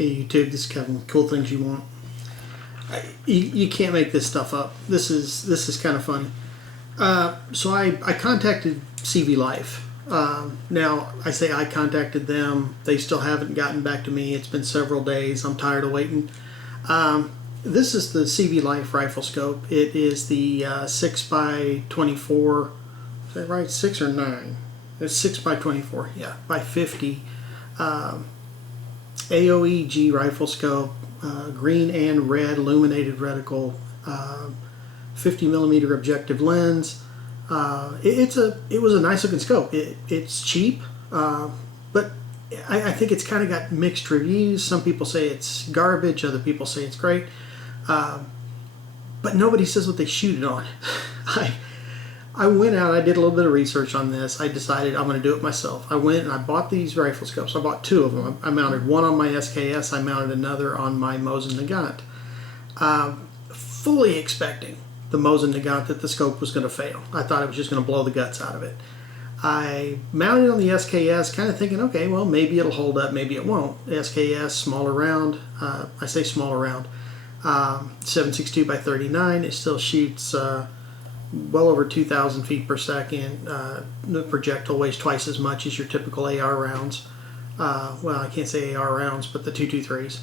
Hey YouTube, this is Kevin. Cool things you want. You can't make this stuff up. This is kind of funny. So I contacted CV Life. Now I say I contacted them. They still haven't gotten back to me. It's been several days. I'm tired of waiting. This is the CV Life rifle scope. It is the 6x24. Is that right? 6 or 9? It's 6x24. Yeah, by 50. AOEG rifle scope, green and red illuminated reticle, 50 millimeter objective lens. It was a nice looking scope. It's cheap, but I think it's kind of got mixed reviews. Some people say it's garbage, other people say it's great, but nobody says what they shoot it on. I went out, I did a little bit of research on this. I decided I'm going to do it myself. I went and I bought these rifle scopes. I bought 2 of them. I mounted one on my SKS. I mounted another on my Mosin Nagant. Fully expecting the Mosin Nagant that the scope was going to fail. I thought it was just going to blow the guts out of it. I mounted it on the SKS kind of thinking, okay, well, maybe it'll hold up, maybe it won't. SKS, smaller round. I say smaller round. 7.62 by 39. It still shoots well over 2,000 feet per second. The projectile weighs twice as much as your typical AR rounds. Well, I can't say AR rounds, but the 223s.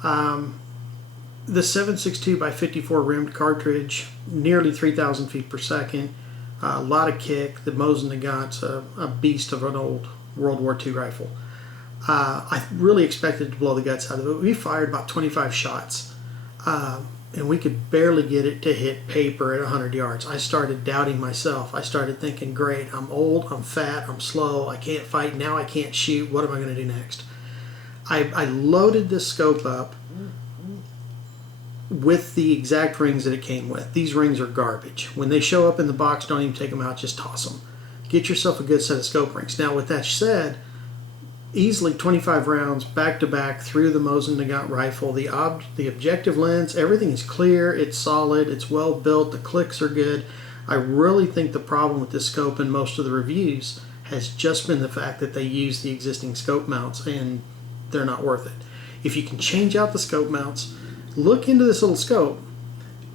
The 7.62 by 54 rimmed cartridge, nearly 3,000 feet per second. A lot of kick. The Mosin Nagant's a beast of an old World War II rifle. I really expected to blow the guts out of it. We fired about 25 shots. And we could barely get it to hit paper at 100 yards. I started doubting myself. I started thinking, great, I'm old, I'm fat, I'm slow, I can't fight, now I can't shoot, what am I going to do next? I loaded this scope up with the exact rings that it came with. These rings are garbage. When they show up in the box, don't even take them out, just toss them. Get yourself a good set of scope rings. Now with that said, easily 25 rounds back to back through the Mosin Nagant rifle. The objective lens, everything is clear, it's solid, it's well built, the clicks are good. I really think the problem with this scope in most of the reviews has just been the fact that they use the existing scope mounts and they're not worth it. If you can change out the scope mounts, look into this little scope.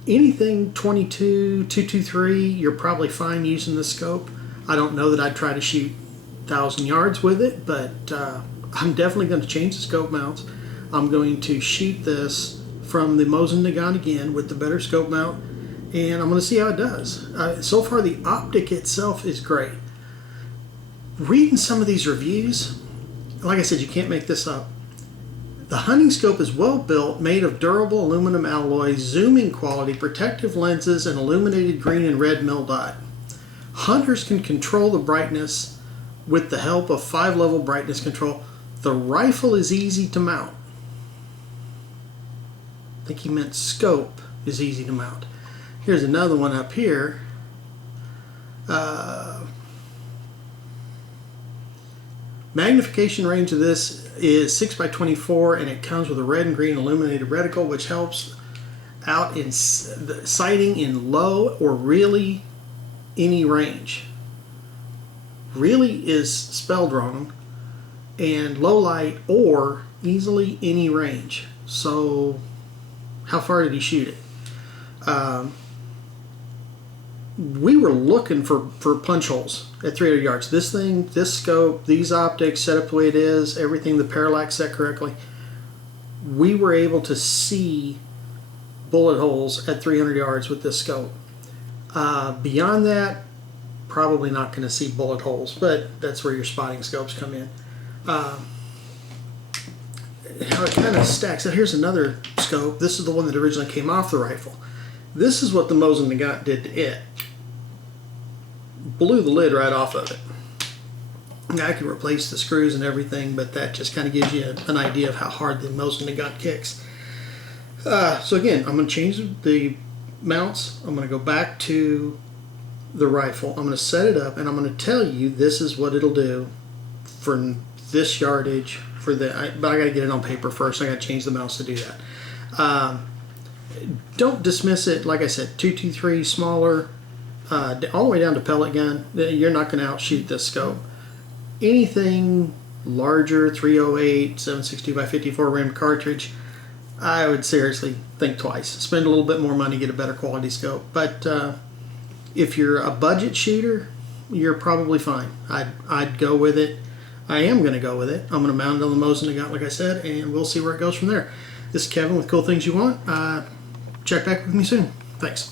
Anything 22, 223, you're probably fine using this scope. I don't know that I'd try to shoot 1,000 yards with it, but I'm definitely going to change the scope mounts. I'm going to shoot this from the Mosin Nagant again with the better scope mount, and I'm going to see how it does. So far the optic itself is great. Reading some of these reviews, like I said, you can't make this up. The hunting scope is well built, made of durable aluminum alloy, zooming quality, protective lenses, and illuminated green and red mil dot. Hunters can control the brightness with the help of 5-level brightness control. The rifle is easy to mount. I think he meant scope is easy to mount. Here's another one up here. Magnification range of this is 6x24, and it comes with a red and green illuminated reticle, which helps out in sighting in low or really any range. Really is spelled wrong, and low light or easily any range. So how far did he shoot it? We were looking for punch holes at 300 yards. This thing, this scope, these optics set up the way it is, everything, the parallax set correctly, we were able to see bullet holes at 300 yards with this scope. Beyond that, probably not going to see bullet holes, but that's where your spotting scopes come in. How it kind of stacks. Now here's another scope. This is the one that originally came off the rifle. This is what the Mosin Nagant did to it. Blew the lid right off of it. I can replace the screws and everything, but that just kind of gives you an idea of how hard the Mosin Nagant kicks. So again, I'm going to change the mounts. I'm going to go back to the rifle. I'm going to set it up, and I'm going to tell you this is what it'll do for this yardage. But I got to get it on paper first. I got to change the mounts to do that. Don't dismiss it. Like I said, 223 smaller, all the way down to pellet gun. You're not going to outshoot this scope. Anything larger 308 762 by 54 rim cartridge, I would seriously think twice. Spend a little bit more money, get a better quality scope. But if you're a budget shooter, you're probably fine. I'd go with it. I am going to go with it. I'm going to mount it on the Mosin Nagant, like I said, and we'll see where it goes from there. This is Kevin with Cool Things You Want. Check back with me soon. Thanks.